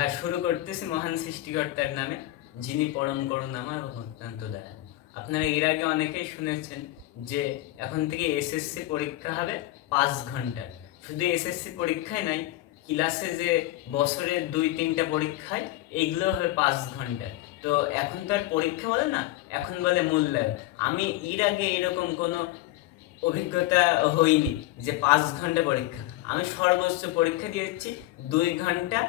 হ্যাঁ শুরু করতেছি মহান সৃষ্টিকর্তার নামে, যিনি পরম করুণাময় এবং অত্যন্ত দয়ালু। আপনারা এর আগে অনেকেই শুনেছেন যে এখন থেকে এসএসসি পরীক্ষা হবে পাঁচ ঘণ্টার। শুধু এসএসসি পরীক্ষায় নাই, ক্লাসে যে বছরে দুই, তিনটা পরীক্ষায় এগুলো হবে পাঁচ ঘণ্টার। তো এখন তো আর পরীক্ষা বলে না, এখন বলে মূল্যায়ন। আমি এর আগে এরকম কোনো অভিজ্ঞতা হয়নি যে পাঁচ ঘণ্টা পরীক্ষা। আমি সর্বোচ্চ পরীক্ষা দিয়েছি দুই ঘণ্টা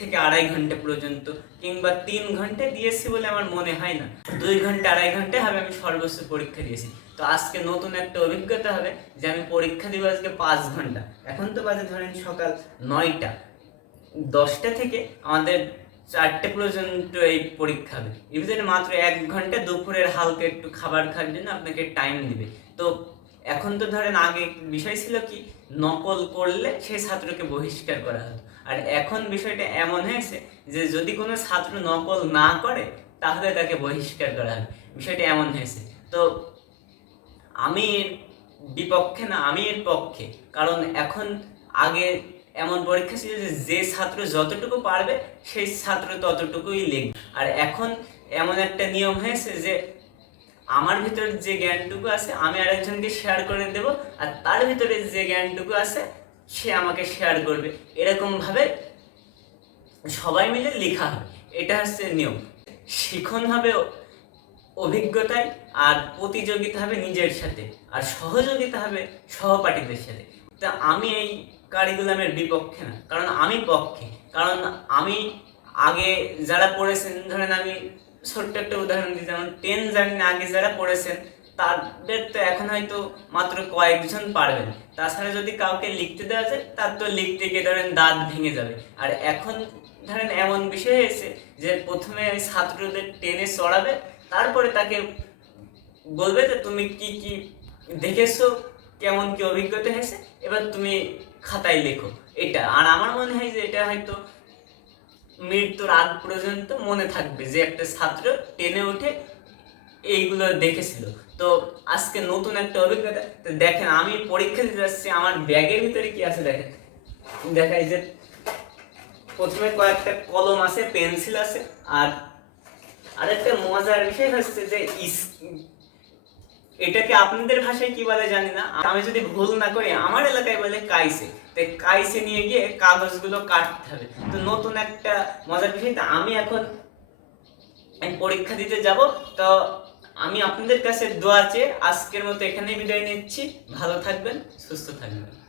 থেকে আড়াই ঘণ্টা পর্যন্ত কিংবা তিন ঘণ্টা দিয়েছি বলে আমার মনে হয় না। দুই ঘণ্টা, আড়াই ঘণ্টা হবে আমি সর্বোচ্চ পরীক্ষা দিয়েছি। তো আজকে নতুন একটা অভিজ্ঞতা হবে যে আমি পরীক্ষা দিব আজকে পাঁচ ঘণ্টা। এখন তো বাজে ধরেন সকাল নয়টা। দশটা থেকে আমাদের চারটে পর্যন্ত এই পরীক্ষা হবে। এর মাত্র এক ঘণ্টা দুপুরের হালকা একটু খাবার খাওয়ার জন্য আপনাকে টাইম দিবে। তো এখন তো ধরেন আগে বিষয় ছিল কি, নকল করলে সেই ছাত্রকে বহিষ্কার করা হতো আর এখন বিষয়টা এমন হয়েছে যে যদি কোনো ছাত্র নকল না করে, তাহলে তাকে বহিষ্কার করা হবে। বিষয়টা এমন হয়েছে। তো আমি বিপক্ষে না আমি এর পক্ষে। কারণ এখন আগে এমন পরীক্ষা ছিল যে যে ছাত্র যতটুকু পারবে, সেই ছাত্র ততটুকুই লিখবে। আর এখন এমন একটা নিয়ম হয়েছে যে আমার ভিতরে যে জ্ঞানটুকু আছে, আমি আরেকজনকে শেয়ার করে দেব, আর তার ভিতরে যে জ্ঞানটুকু আছে সে আমাকে শেয়ার করবে। এরকম ভাবে সবাই মিলে লেখা হবে। এটা হচ্ছে নিয়ম। শিখন হবে অভিজ্ঞতায় আর প্রতিযোগিতা হবে নিজের সাথে। আর সহযোগিতা হবে সহপাঠীদের সাথে। তা আমি এই কারিকুলামের বিপক্ষে না। কারণ আমি পক্ষে। কারণ আমি আগে যারা পড়েছেন, ধরেন আমি ছোট্ট একটা উদাহরণ দিই, যেমন টেন জার্নি আগে যারা পড়েছেন তাদের তো এখন হয়তো মাত্র কয়েকজন পারবেন। তাছাড়া যদি কাউকে লিখতে দেওয়া যায়, তার তো লিখতে গিয়ে ধরেন দাঁত ভেঙে যাবে। আর এখন ধরেন এমন বিষয় হয়েছে যে প্রথমে ছাত্রদের টেনে চড়াবে তারপরে তাকে বলবে যে, তুমি কি কি দেখেছ? কেমন কি অভিজ্ঞতা হয়েছে? এবার তুমি খাতায় লেখো। এটা, আর আমার মনে হয় যে এটা হয়তো মৃত্যুর আগ পর্যন্ত মনে থাকবে যে একটা ছাত্র টেনে উঠে এইগুলো দেখেছিল। তো আজকে নতুন একটা অভিজ্ঞতা দেখেন, আমি পরীক্ষা দিতে যাচ্ছি, আমার ব্যাগের ভিতরে কি আছে দেখেন? দেখাই যে প্রথমে কয়েকটা কলম আছে, পেন্সিল আছে, আর আরেকটা মজার বিষয় হচ্ছে যে এটাকে আপনাদের ভাষায় কি বলে জানি না, আমি যদি ভুল না করি, আমার এলাকায় বলে কাইসে। তো কাইসে নিয়ে গিয়ে কাগজগুলো কাটতে হবে। তো নতুন একটা মজার বিষয়, তো আমি এখন পরীক্ষা দিতে যাব, তো আমি আপনাদের কাছে দোয়া চেয়ে আজকের মতো এখানেই বিদায় নিচ্ছি। ভালো থাকবেন সুস্থ থাকবেন।